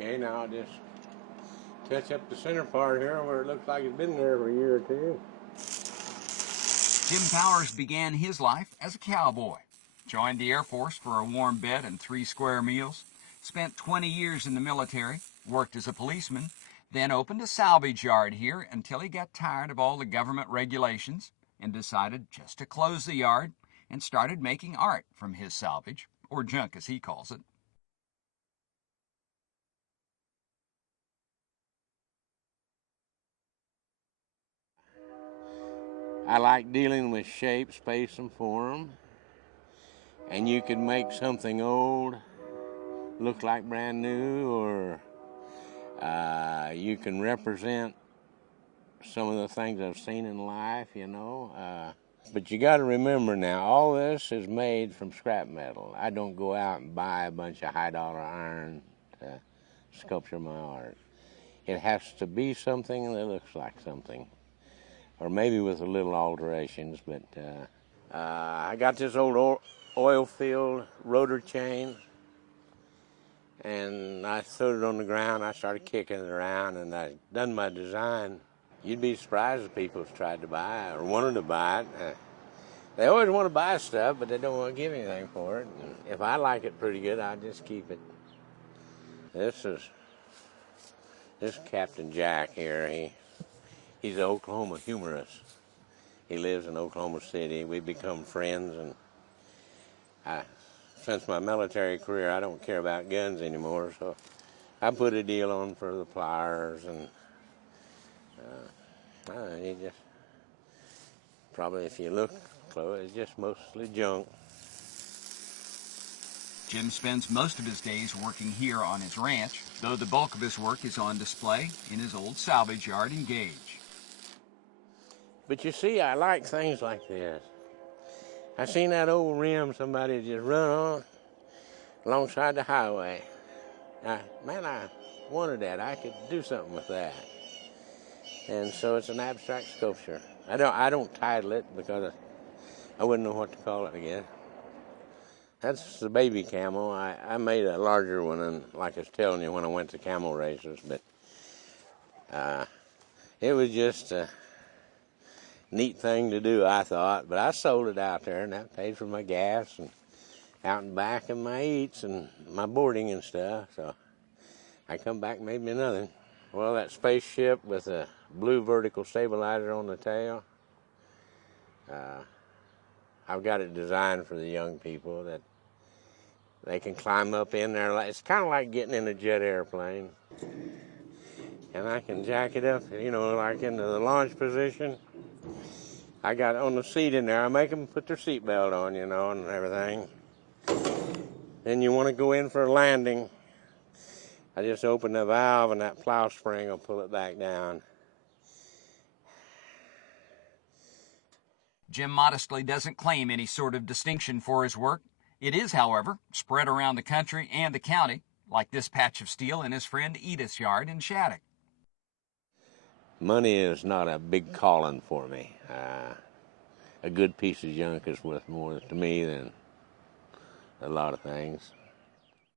Okay, now I'll just touch up the center part here where it looks like it's been there for a year or two. Jim Powers began his life as a cowboy. Joined the Air Force for a warm bed and 3 square meals. Spent 20 years in the military, worked as a policeman, then opened a salvage yard here until he got tired of all the government regulations and decided just to close the yard and started making art from his salvage, or junk as he calls it. I like dealing with shape, space, and form. And you can make something old look like brand new, or you can represent some of the things I've seen in life, you know. But you got to remember now, all this is made from scrap metal. I don't go out and buy a bunch of high-dollar iron to sculpture my art. It has to be something that looks like something, or maybe with a little alterations. But I got this old oil-filled rotor chain, and I threw it on the ground. I started kicking it around, and I done my design. You'd be surprised if people have tried to buy it or wanted to buy it. They always want to buy stuff, but they don't want to give anything for it. And if I like it pretty good, I'll just keep it. This Captain Jack here. He's an Oklahoma humorist. He lives in Oklahoma City. We've become friends, and since my military career, I don't care about guns anymore. So I put a deal on for the pliers, and he just probably, if you look close, it's just mostly junk. Jim spends most of his days working here on his ranch, though the bulk of his work is on display in his old salvage yard in Gage. But you see, I like things like this. I seen that old rim somebody just run on alongside the highway. I wanted that. I could do something with that. And so it's an abstract sculpture. I don't title it because I wouldn't know what to call it again. That's the baby camel. I made a larger one, and like I was telling you when I went to camel races, but it was just a neat thing to do, I thought. But I sold it out there, and that paid for my gas and out and back and my eats and my boarding and stuff. So I come back and made me another. Well, that spaceship with a blue vertical stabilizer on the tail, I've got it designed for the young people that they can climb up in there. It's kind of like getting in a jet airplane. And I can jack it up, you know, like into the launch position. I got on the seat in there. I make them put their seatbelt on, you know, and everything. Then you want to go in for a landing. I just open the valve, and that plow spring will pull it back down. Jim modestly doesn't claim any sort of distinction for his work. It is, however, spread around the country and the county, like this patch of steel in his friend Edith's yard in Shattuck. Money is not a big calling for me. A good piece of junk is worth more to me than a lot of things.